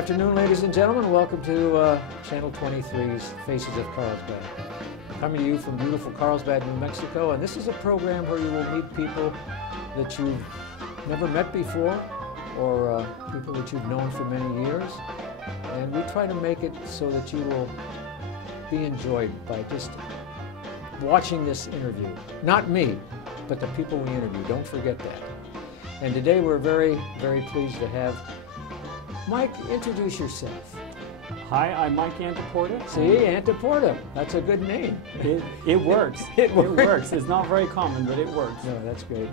afternoon, ladies and gentlemen. Welcome to Channel 23's Faces of Carlsbad. Coming to you from beautiful Carlsbad, New Mexico, and this is a program where you will meet people that you've never met before or people that you've known for many years. And we try to make it so that you will be enjoyed by just watching this interview. Not me, but the people we interview. Don't forget that. And today we're very, very pleased to have Mike. Introduce yourself. Hi, I'm Mike Antiporda. See, Antiporda. That's a good name. It works. It works. It works. It's not very common, but it works. No, that's great.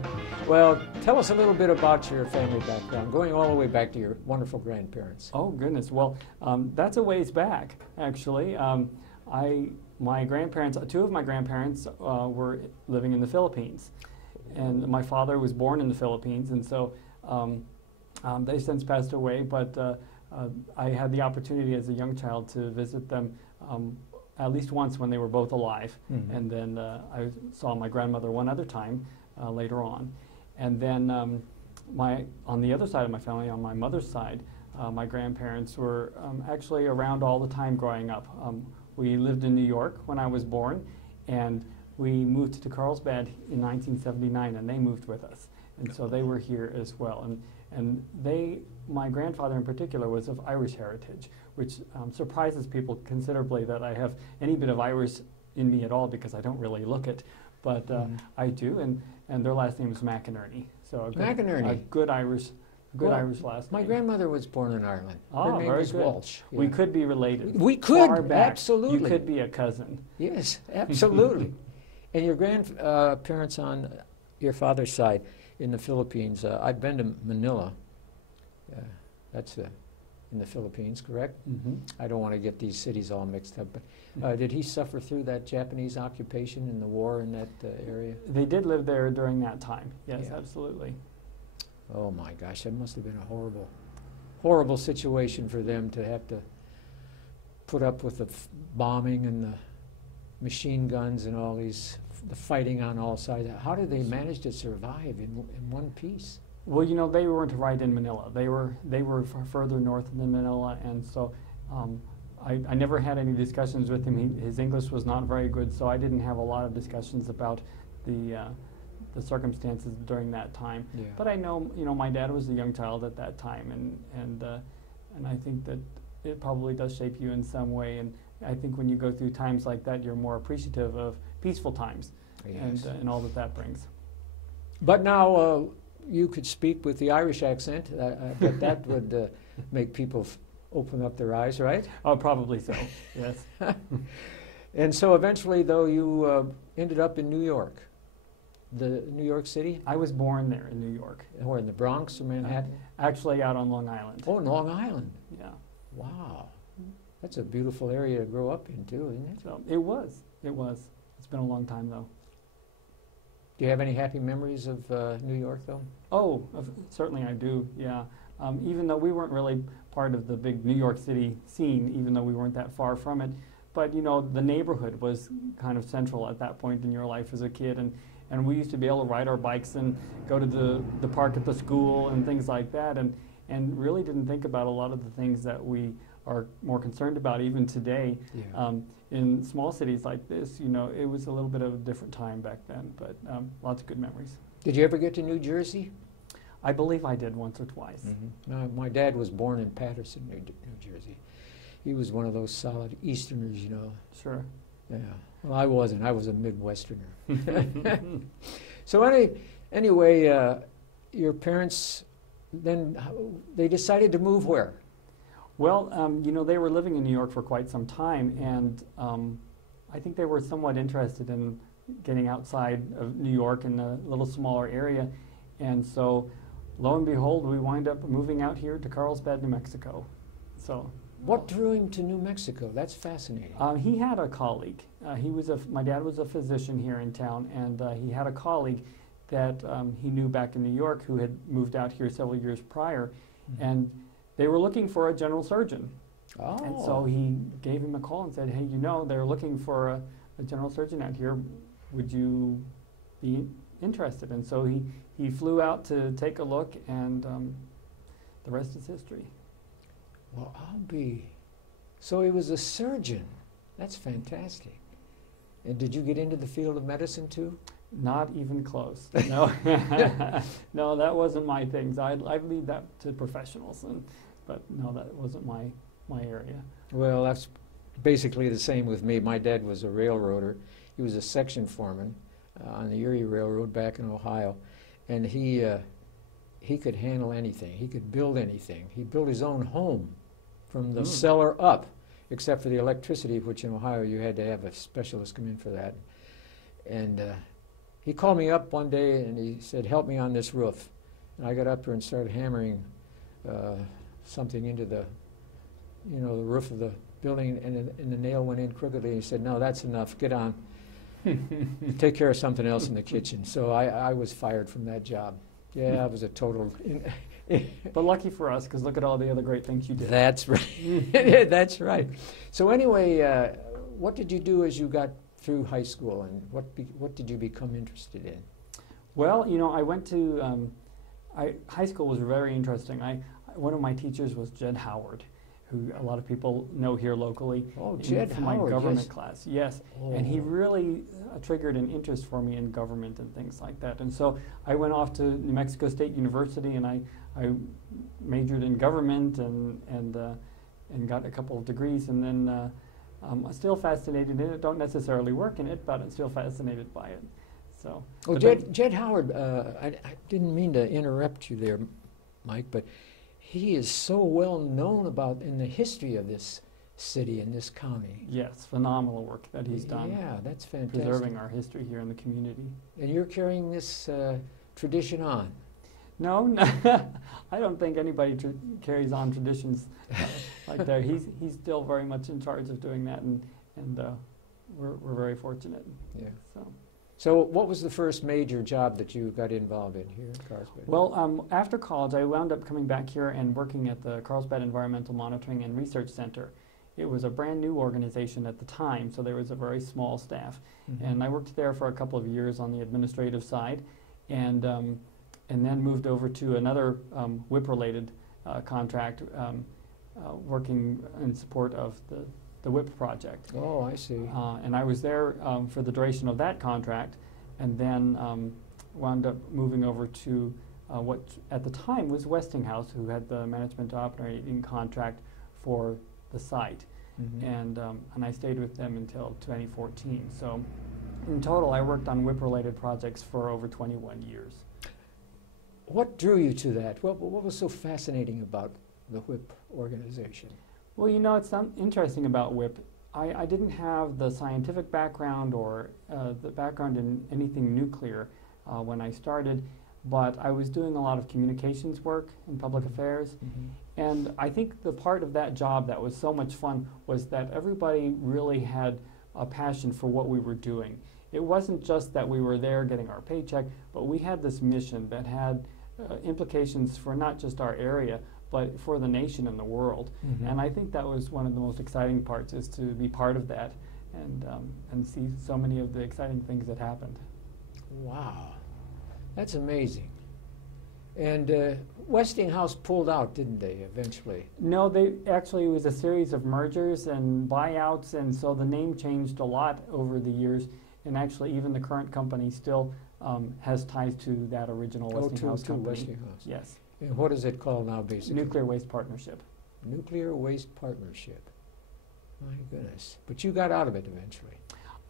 Well, tell us a little bit about your family background, going all the way back to your wonderful grandparents. Oh, goodness. Well, that's a ways back, actually. My grandparents, two of my grandparents were living in the Philippines. And my father was born in the Philippines, and so they've since passed away, but I had the opportunity as a young child to visit them at least once when they were both alive. Mm-hmm. And then I saw my grandmother one other time later on. And then on the other side of my family, on my mother's side, my grandparents were actually around all the time growing up. We lived in New York when I was born, and we moved to Carlsbad in 1979, and they moved with us. And so they were here as well. And my grandfather in particular was of Irish heritage, which surprises people considerably that I have any bit of Irish in me at all, because I don't really look it. But I do, and their last name is McInerney. So a good Irish last name. My grandmother was born in Ireland. Her name was Walsh. Yeah. We could be related. We could, absolutely. You could be a cousin. Yes, absolutely. And your grandparents on your father's side in the Philippines, I've been to Manila. That's in the Philippines, correct? Mm-hmm. I don't want to get these cities all mixed up, but did he suffer through that Japanese occupation and the war in that area? They did live there during that time, yes, Yeah. Absolutely. Oh my gosh, that must have been a horrible, horrible situation for them to have to put up with the bombing and the machine guns and all these, the fighting on all sides. How did they manage to survive in one piece? Well, you know, they weren't right in Manila. They were further north than Manila, and so I never had any discussions with him. His English was not very good, so I didn't have a lot of discussions about the circumstances during that time. Yeah. But I know, you know, my dad was a young child at that time, and I think that it probably does shape you in some way. And I think when you go through times like that, you're more appreciative of peaceful times. Yes. And all that brings. But now you could speak with the Irish accent. But that would make people open up their eyes, right? Oh, probably so. Yes. And so eventually, though, you ended up in New York. New York City? I was born there in New York. Or in the Bronx or Manhattan? Actually out on Long Island. Oh, in Long Island. Yeah. Wow. That's a beautiful area to grow up in, too, isn't it? So it was. It was. It's been a long time, though. Do you have any happy memories of New York, though? Oh, certainly I do, yeah. Even though we weren't really part of the big New York City scene, even though we weren't that far from it. But, you know, the neighborhood was kind of central at that point in your life as a kid. And we used to be able to ride our bikes and go to the park at the school and things like that, and really didn't think about a lot of the things that we are more concerned about even today. Yeah. In small cities like this, you know, it was a little bit of a different time back then, but lots of good memories. Did you ever get to New Jersey? I believe I did once or twice. Mm-hmm. No, my dad was born in Paterson, New Jersey. He was one of those solid Easterners, you know. Sure. Yeah. Well, I wasn't. I was a Midwesterner. So anyway, your parents then they decided to move where? Well, you know, they were living in New York for quite some time, and I think they were somewhat interested in getting outside of New York in a little smaller area, and so lo and behold, we wind up moving out here to Carlsbad, New Mexico. So. What drew him to New Mexico? That's fascinating. He had a colleague. My dad was a physician here in town, and he had a colleague that he knew back in New York who had moved out here several years prior, and they were looking for a general surgeon. Oh. And so he gave him a call and said, hey, you know, they're looking for a general surgeon out here. Would you be interested? And so he flew out to take a look, and the rest is history. Well, so he was a surgeon. That's fantastic. And did you get into the field of medicine too? Not even close. No, no, that wasn't my thing. I'd leave that to professionals, but no, that wasn't my area. Well, that's basically the same with me. My dad was a railroader. He was a section foreman on the Erie Railroad back in Ohio, and he could handle anything. He could build anything. He built his own home from the cellar up, except for the electricity, which in Ohio you had to have a specialist come in for that. And he called me up one day and he said, "Help me on this roof." And I got up there and started hammering something into the roof of the building, and the nail went in crookedly. And he said, "No, that's enough. Get on. Take care of something else in the kitchen." So I was fired from that job. Yeah, it was a total... But lucky for us, because look at all the other great things you did. That's right. That's right. So anyway, what did you do as you got through high school, and what did you become interested in? Well, I went to high school was very interesting. One of my teachers was Jed Howard, who a lot of people know here locally. Oh, Jed from Howard, my government yes. class. Yes, Oh. and he really triggered an interest for me in government and things like that. And so I went off to New Mexico State University, and I majored in government and got a couple of degrees, and then I'm still fascinated in it. Don't necessarily work in it, but I'm still fascinated by it. So. Oh, Jed Howard, I didn't mean to interrupt you there, Mike, but he is so well known in the history of this city and this county. Yes, phenomenal work that he's done. Yeah, that's fantastic. Preserving our history here in the community. And you're carrying this tradition on. No, I don't think anybody carries on traditions like that. He's still very much in charge of doing that, and we're very fortunate. Yeah. So what was the first major job that you got involved in here in Carlsbad? Well, after college, I wound up coming back here and working at the Carlsbad Environmental Monitoring and Research Center. It was a brand new organization at the time, so there was a very small staff. Mm-hmm. And I worked there for a couple of years on the administrative side, and then moved over to another WIP-related contract, working in support of the WIP project. Oh, I see. And I was there for the duration of that contract, and then wound up moving over to what at the time was Westinghouse, who had the management operating contract for the site. Mm-hmm. And I stayed with them until 2014. So in total, I worked on WIP-related projects for over 21 years. What drew you to that? What was so fascinating about the WIP organization? Well, it's interesting about WIP. I didn't have the scientific background or the background in anything nuclear when I started, but I was doing a lot of communications work in public affairs. Mm-hmm. And I think the part of that job that was so much fun was that everybody really had a passion for what we were doing. It wasn't just that we were there getting our paycheck, but we had this mission that had implications for not just our area, but for the nation and the world. Mm-hmm. And I think that was one of the most exciting parts, is to be part of that and see so many of the exciting things that happened. Wow, that's amazing. And Westinghouse pulled out, didn't they, eventually? No, it was a series of mergers and buyouts, and so the name changed a lot over the years. And actually, even the current company still has ties to that original Westinghouse company. Westinghouse. Yes. And what is it called now, basically? Nuclear Waste Partnership. Nuclear Waste Partnership. My goodness. But you got out of it eventually.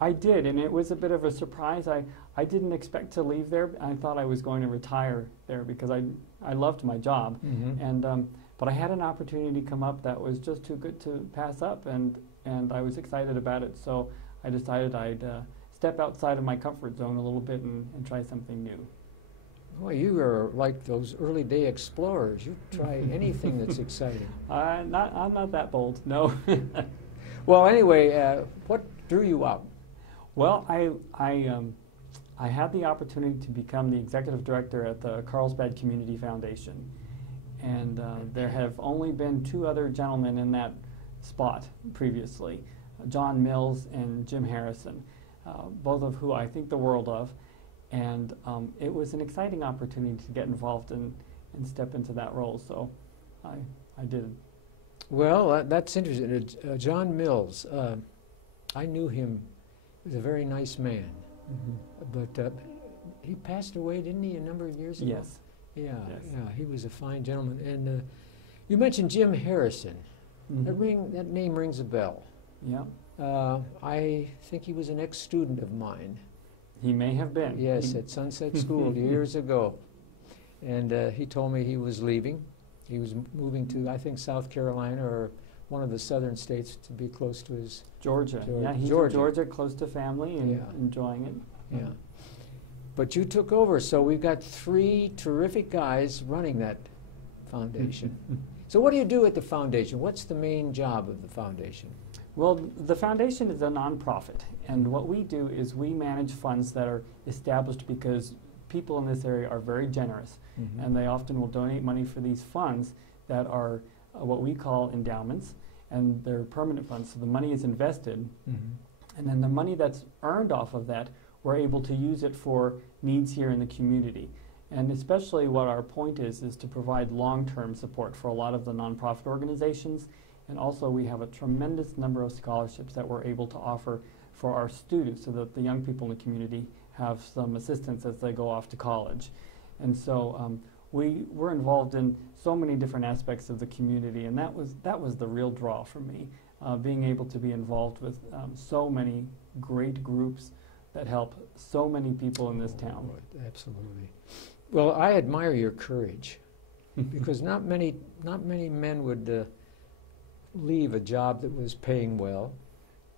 I did, and it was a bit of a surprise. I didn't expect to leave there. I thought I was going to retire there because I loved my job. Mm-hmm. But I had an opportunity come up that was just too good to pass up, and I was excited about it. So I decided I'd step outside of my comfort zone a little bit and try something new. Well, you are like those early day explorers. You try anything that's exciting. I'm not that bold, no. Well, anyway, what drew you out? Well, I had the opportunity to become the executive director at the Carlsbad Community Foundation, and there have only been two other gentlemen in that spot previously, John Mills and Jim Harrison, both of who I think the world of, and it was an exciting opportunity to get involved and step into that role, so I did. Well, that's interesting. John Mills, I knew him. He was a very nice man. But he passed away, didn't he, a number of years ago? Yes. Yeah, Yes. yeah. He was a fine gentleman. And you mentioned Jim Harrison. That name rings a bell. Yeah. I think he was an ex-student of mine. He may have been. Yes, at Sunset School years ago. And he told me he was leaving. He was moving to, I think, South Carolina or one of the southern states to be close to his... Georgia. Yeah, he's Georgia. in Georgia, close to family and Yeah. enjoying it. Yeah. But you took over, so we've got 3 terrific guys running that foundation. So what do you do at the foundation? What's the main job of the foundation? Well, the foundation is a nonprofit, and what we do is we manage funds that are established because people in this area are very generous, and they often will donate money for these funds that are what we call endowments, and they're permanent funds. So the money is invested, and then the money that's earned off of that, we're able to use it for needs here in the community. And especially what our point is to provide long-term support for a lot of the nonprofit organizations. And also we have a tremendous number of scholarships that we're able to offer for our students so that the young people in the community have some assistance as they go off to college. And so we're involved in so many different aspects of the community, and that was the real draw for me, being able to be involved with so many great groups that help so many people in this town. Absolutely. Well, I admire your courage because not many men would leave a job that was paying well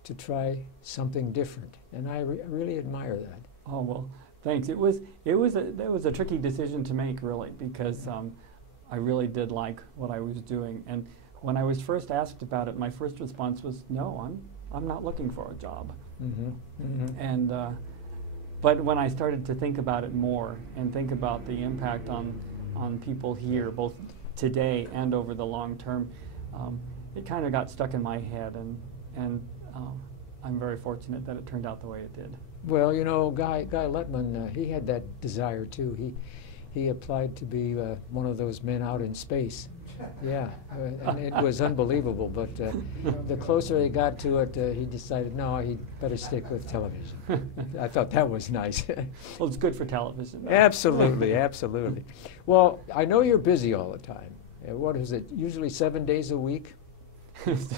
to try something different, and I really admire that. Oh well, thanks. It was a tricky decision to make, really, because I really did like what I was doing, and when I was first asked about it, my first response was, "No, I'm not looking for a job." And but when I started to think about it more and think about the impact on people here, both today and over the long term, it kind of got stuck in my head, and I'm very fortunate that it turned out the way it did. Well, you know, Guy Lettman, he had that desire too. He applied to be one of those men out in space. Yeah, and it was unbelievable. But the closer he got to it, he decided, no, he'd better stick with television. I thought that was nice. Well, it's good for television. Absolutely, absolutely. Well, I know you're busy all the time. What is it, usually 7 days a week?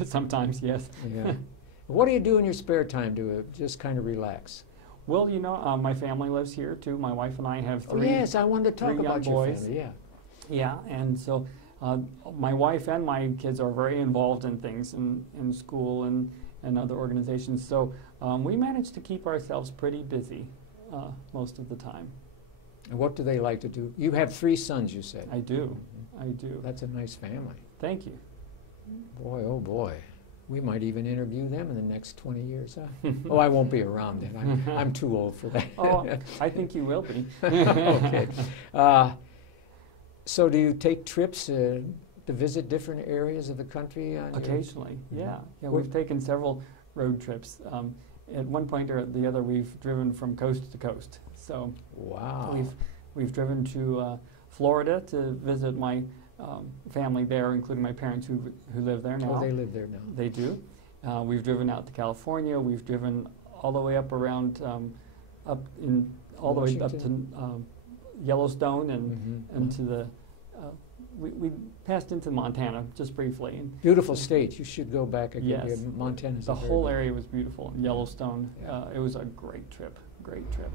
Sometimes, yes. Yeah. What do you do in your spare time to just kind of relax? Well, you know, my family lives here too. My wife and I have 3. Oh, yes, I wanted to talk about your boys. family. Yeah. Yeah, and so my wife and my kids are very involved in things in school and other organizations. So we manage to keep ourselves pretty busy most of the time. And what do they like to do? You have 3 sons, you said. I do. I do. That's a nice family. Thank you. Boy, oh boy. We might even interview them in the next 20 years. Huh? Oh, I won't be around then. I'm too old for that. Oh, I think you will be. Okay. So do you take trips to visit different areas of the country? Occasionally, yeah. Yeah, we've taken several road trips. At one point or the other, we've driven from coast to coast. So wow. We've driven to Florida to visit my family there, including my parents who live there now. Oh, they live there now. They do. We've driven out to California. We've driven all the way up around, all the way up to Yellowstone and to the. We passed into Montana just briefly. Beautiful state. You should go back again. Yes. Montana's the whole area was beautiful. Yellowstone. Yeah. It was a great trip. Great trip.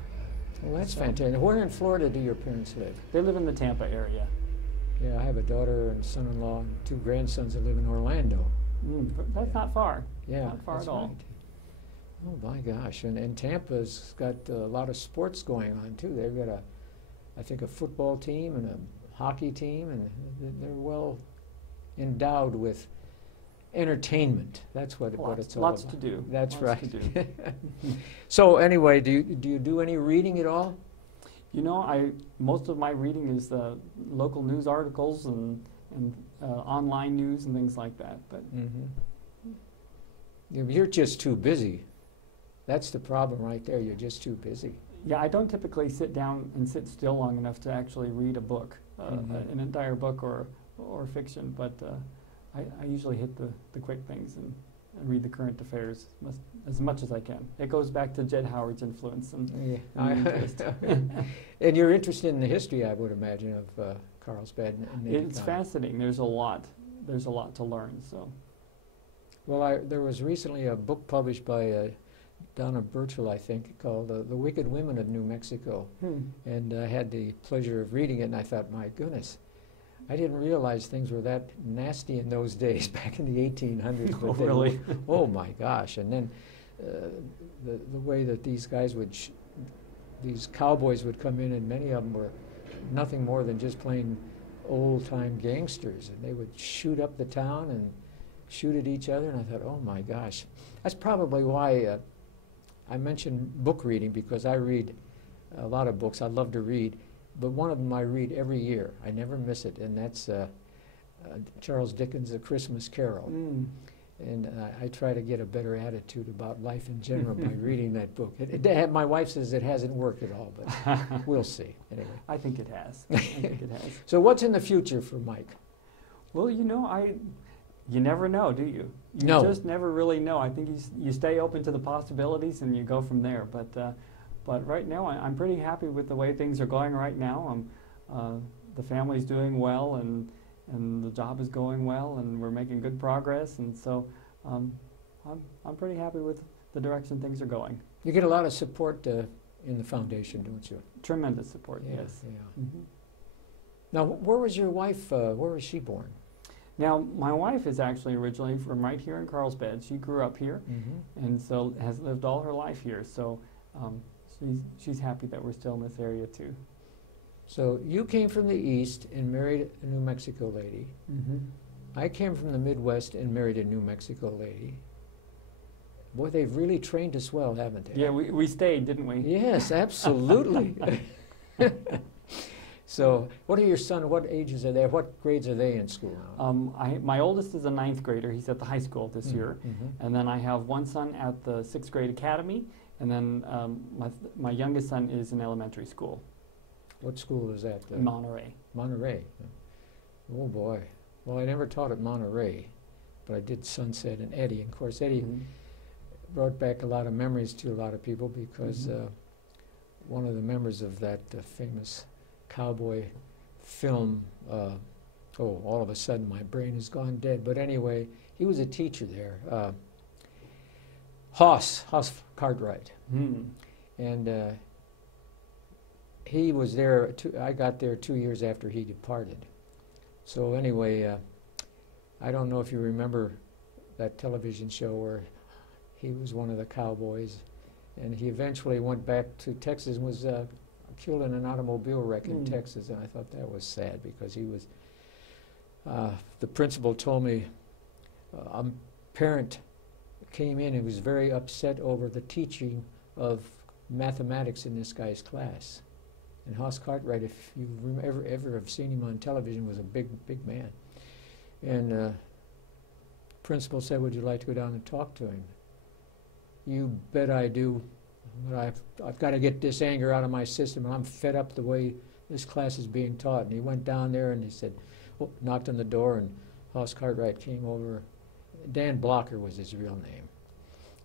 Well, that's fantastic. Where in Florida do your parents live? They live in the Tampa area. Yeah, I have a daughter and son-in-law and 2 grandsons that live in Orlando. That's not far. Yeah, not far that's at all. Right. Oh my gosh! And Tampa's got a lot of sports going on too. They've got I think a football team and a hockey team, and they're well endowed with entertainment. That's what it's all about. Lots to do. That's lots right. To do. So anyway, do you do any reading at all? You know, most of my reading is local news articles and online news and things like that. But You're just too busy. That's the problem right there. You're just too busy. yeah, I don't typically sit down and sit still long enough to actually read a book, an entire book or fiction. But I usually hit the quick things and read the current affairs as much as I can. It goes back to Jed Howard's influence and interest. And you're interested in the history, I would imagine, of Carlsbad. It's fascinating. There's a lot to learn. So, well, there was recently a book published by Donna Birchall, I think, called The Wicked Women of New Mexico. And I had the pleasure of reading it, and I thought, my goodness, I didn't realize things were that nasty in those days, back in the 1800s. Oh, really? Oh, my gosh. And then the way that these guys these cowboys would come in, and many of them were nothing more than just plain old-time gangsters. And they would shoot up the town and shoot at each other. And I thought, oh, my gosh. That's probably why I mentioned book reading, because I read a lot of books. I love to read. But one of them I read every year. I never miss it, and that's Charles Dickens' A Christmas Carol. And I try to get a better attitude about life in general by reading that book. My wife says it hasn't worked at all, but we'll see. Anyway, I think it has. I think it has. So what's in the future for Mike? Well, you never know, do you? No. You just never really know. I think you stay open to the possibilities and you go from there. But right now, I'm pretty happy with the way things are going right now. The family's doing well, and the job is going well, and we're making good progress. And so I'm pretty happy with the direction things are going. You get a lot of support in the foundation, don't you? Tremendous support, yes. Yeah. Now, where was your wife? Where was she born? Now, my wife is actually originally from right here in Carlsbad. She grew up here, and so has lived all her life here. So she's happy that we're still in this area too. So you came from the East and married a New Mexico lady. I came from the Midwest and married a New Mexico lady. Boy, they've really trained us well, haven't they? Yeah, we stayed, didn't we? Yes, absolutely. So what ages are they? What grades are they in school now? My oldest is a 9th grader. He's at the high school this year. And then I have one son at the 6th grade academy. And then my youngest son is in elementary school. What school is that? Monterey. Monterey. Oh, boy. Well, I never taught at Monterey, but I did Sunset and Eddie. And of course, Eddie brought back a lot of memories to a lot of people, because one of the members of that famous cowboy film, all of a sudden my brain has gone dead. But anyway, he was a teacher there. Hoss Cartwright. And he was there, I got there 2 years after he departed. So anyway, I don't know if you remember that television show where he was one of the cowboys, and he eventually went back to Texas and was killed in an automobile wreck in Texas, and I thought that was sad, because he was, the principal told me, a parent came in and was very upset over the teaching of mathematics in this guy's class. And Hoss Cartwright, if you ever have seen him on television, was a big man. And principal said, would you like to go down and talk to him? You bet I do. I've got to get this anger out of my system, and I'm fed up the way this class is being taught. And he went down there and he said, knocked on the door, and Hoss Cartwright came over. Dan Blocker was his real name.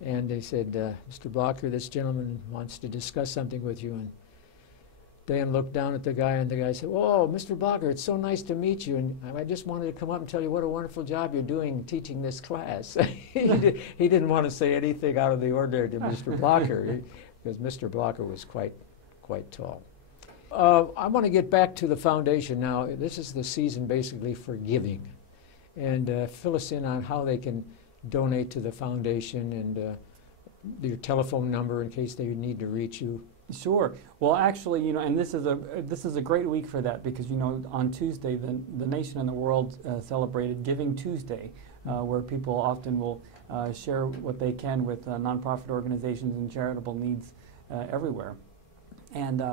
And they said, Mr. Blocker, this gentleman wants to discuss something with you. And Dan looked down at the guy, and the guy said, "Oh, Mr. Blocker, it's so nice to meet you, and I just wanted to come up and tell you what a wonderful job you're doing teaching this class." He didn't want to say anything out of the ordinary to Mr. Blocker, because Mr. Blocker was quite tall. I want to get back to the foundation now. This is the season basically for giving, and fill us in on how they can donate to the foundation, and your telephone number in case they need to reach you. Sure. Well, actually, and this is a great week for that, because on Tuesday the nation and the world celebrated Giving Tuesday, where people often will share what they can with nonprofit organizations and charitable needs everywhere. And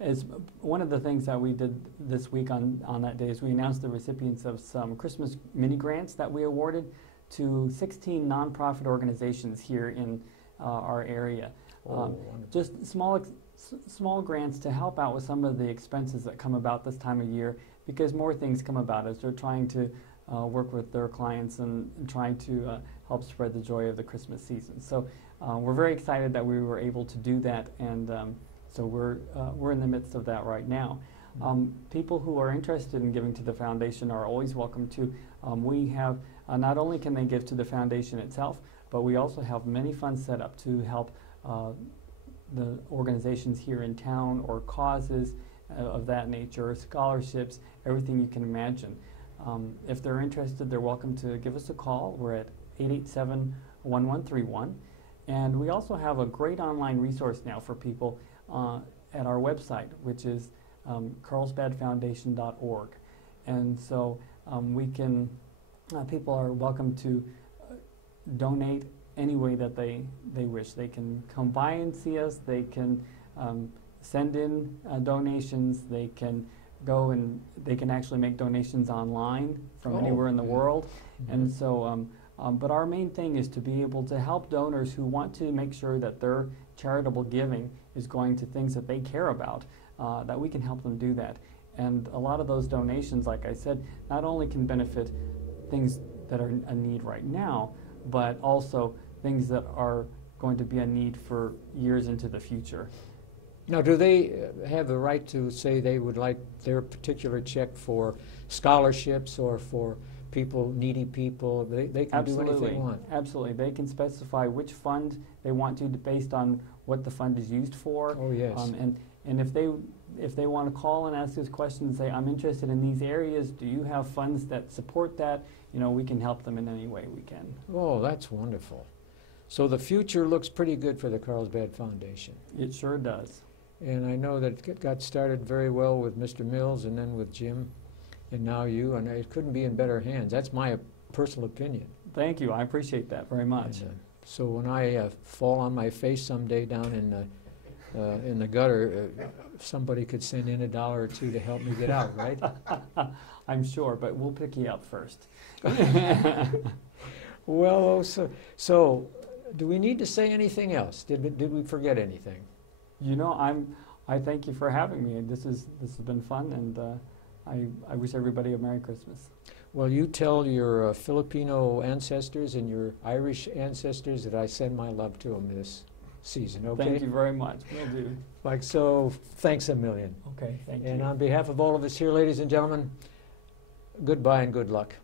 as one of the things that we did this week on that day is we announced the recipients of some Christmas mini grants that we awarded to 16 nonprofit organizations here in our area. Just small grants to help out with some of the expenses that come about this time of year, because more things come about as they're trying to work with their clients and trying to help spread the joy of the Christmas season. So we're very excited that we were able to do that, and so we're in the midst of that right now. People who are interested in giving to the foundation are always welcome to. We have, not only can they give to the foundation itself, but we also have many funds set up to help the organizations here in town, or causes of that nature, scholarships, everything you can imagine. If they're interested, they're welcome to give us a call. We're at 887-1131. And we also have a great online resource now for people at our website, which is carlsbadfoundation.org. And so people are welcome to donate any way that they wish. They can come by and see us. They can send in donations. They can go and they can actually make donations online from anywhere in the world. And so, but our main thing is to be able to help donors who want to make sure that their charitable giving is going to things that they care about, that we can help them do that. And a lot of those donations, like I said, not only can benefit things that are a need right now, but also things that are going to be a need for years into the future. Now, do they have the right to say they would like their particular check for scholarships or for people, needy people? They can do anything they want. Absolutely. They can specify which fund they want to based on what the fund is used for. Oh, yes. And if they want to call and ask us questions and say, I'm interested in these areas, do you have funds that support that? You know, we can help them in any way we can. Oh, that's wonderful. So the future looks pretty good for the Carlsbad Foundation. It sure does. And I know that it got started very well with Mr. Mills and then with Jim and now you, and it couldn't be in better hands. That's my personal opinion. Thank you. I appreciate that very much. And, so when I fall on my face someday down in the gutter, somebody could send in $1 or $2 to help me get out, right? I'm sure, but we'll pick you up first. Well, so do we need to say anything else? Did we forget anything? You know, I thank you for having me. This has been fun, and I wish everybody a Merry Christmas. Well, you tell your Filipino ancestors and your Irish ancestors that I send my love to them this season, okay? Thank you very much. Will do. Like so, thanks a million. Okay, thank you. And on behalf of all of us here, ladies and gentlemen, goodbye and good luck.